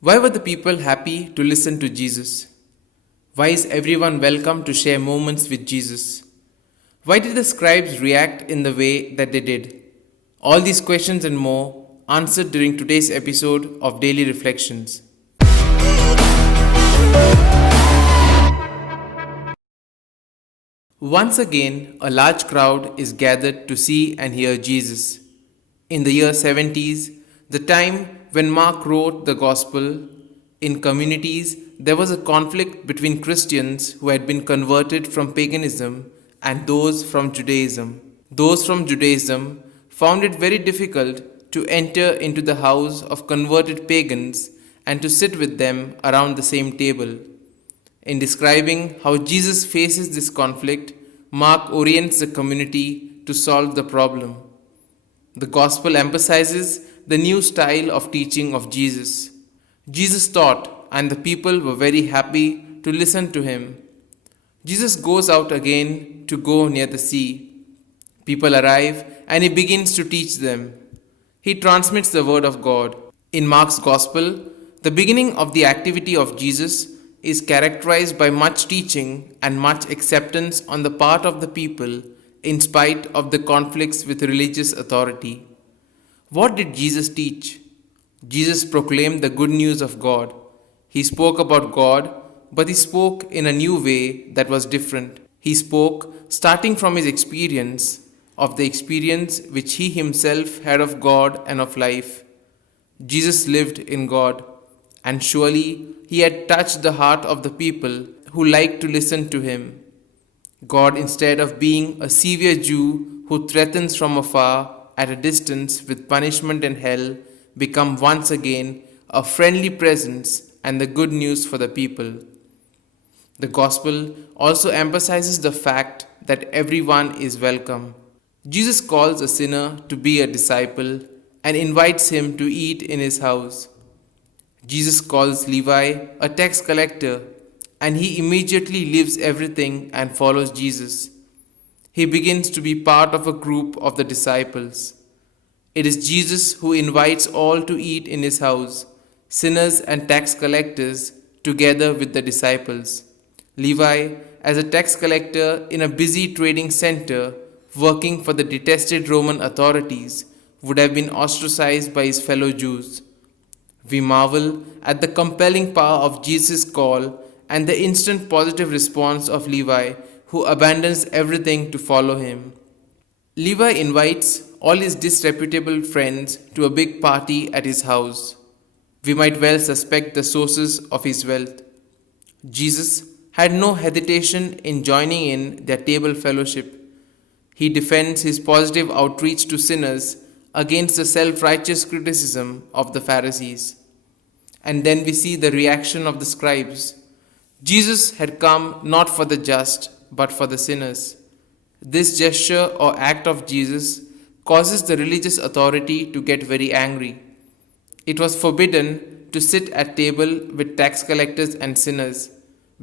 Why were the people happy to listen to Jesus? Why is everyone welcome to share moments with Jesus? Why did the scribes react in the way that they did? All these questions and more answered during today's episode of Daily Reflections. Once again, a large crowd is gathered to see and hear Jesus. In the year 70s, the time when Mark wrote the Gospel, in communities there was a conflict between Christians who had been converted from paganism and those from Judaism. Those from Judaism found it very difficult to enter into the house of converted pagans and to sit with them around the same table. In describing how Jesus faces this conflict, Mark orients the community to solve the problem. The Gospel emphasizes the new style of teaching of Jesus. Jesus taught, and the people were very happy to listen to him. Jesus goes out again to go near the sea. People arrive, and he begins to teach them. He transmits the word of God. In Mark's Gospel, the beginning of the activity of Jesus is characterized by much teaching and much acceptance on the part of the people in spite of the conflicts with religious authority. What did Jesus teach? Jesus proclaimed the good news of God. He spoke about God, but he spoke in a new way that was different. He spoke starting from his experience, of the experience which he himself had of God and of life. Jesus lived in God, and surely he had touched the heart of the people who liked to listen to him. God, instead of being a severe Jew who threatens from afar at a distance with punishment and hell, become once again a friendly presence and the good news for the people. The Gospel also emphasizes the fact that everyone is welcome. Jesus calls a sinner to be a disciple and invites him to eat in his house. Jesus calls Levi a tax collector, and he immediately leaves everything and follows Jesus. He begins to be part of a group of the disciples. It is Jesus who invites all to eat in his house, sinners and tax collectors, together with the disciples. Levi, as a tax collector in a busy trading center, working for the detested Roman authorities, would have been ostracized by his fellow Jews. We marvel at the compelling power of Jesus' call and the instant positive response of Levi, who abandons everything to follow him. Levi invites all his disreputable friends to a big party at his house. We might well suspect the sources of his wealth. Jesus had no hesitation in joining in their table fellowship. He defends his positive outreach to sinners against the self-righteous criticism of the Pharisees. And then we see the reaction of the scribes. Jesus had come not for the just, but for the sinners. This gesture or act of Jesus causes the religious authority to get very angry. It was forbidden to sit at table with tax collectors and sinners,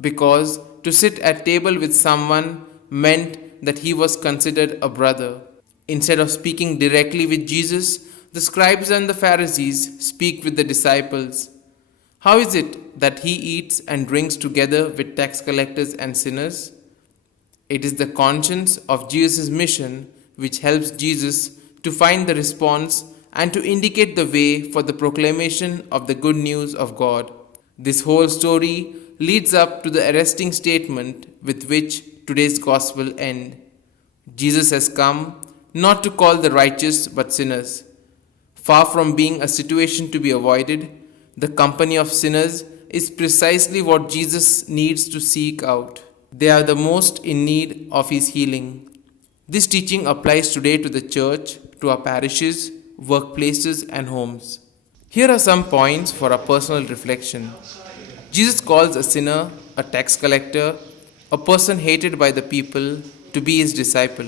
because to sit at table with someone meant that he was considered a brother. Instead of speaking directly with Jesus, the scribes and the Pharisees speak with the disciples. How is it that he eats and drinks together with tax collectors and sinners? It is the conscience of Jesus' mission which helps Jesus to find the response and to indicate the way for the proclamation of the good news of God. This whole story leads up to the arresting statement with which today's gospel ends. Jesus has come not to call the righteous but sinners. Far from being a situation to be avoided, the company of sinners is precisely what Jesus needs to seek out. They are the most in need of his healing. This teaching applies today to the church, to our parishes, workplaces, and homes. Here are some points for our personal reflection. Jesus calls a sinner, a tax collector, a person hated by the people, to be his disciple.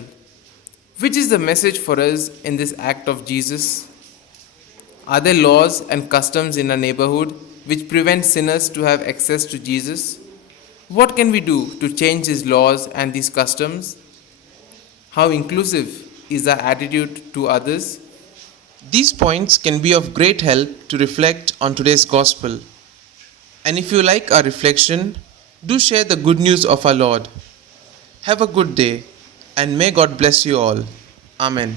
Which is the message for us in this act of Jesus? Are there laws and customs in our neighborhood which prevent sinners to have access to Jesus? What can we do to change these laws and these customs? How inclusive is our attitude to others? These points can be of great help to reflect on today's gospel. And if you like our reflection, do share the good news of our Lord. Have a good day, and may God bless you all. Amen.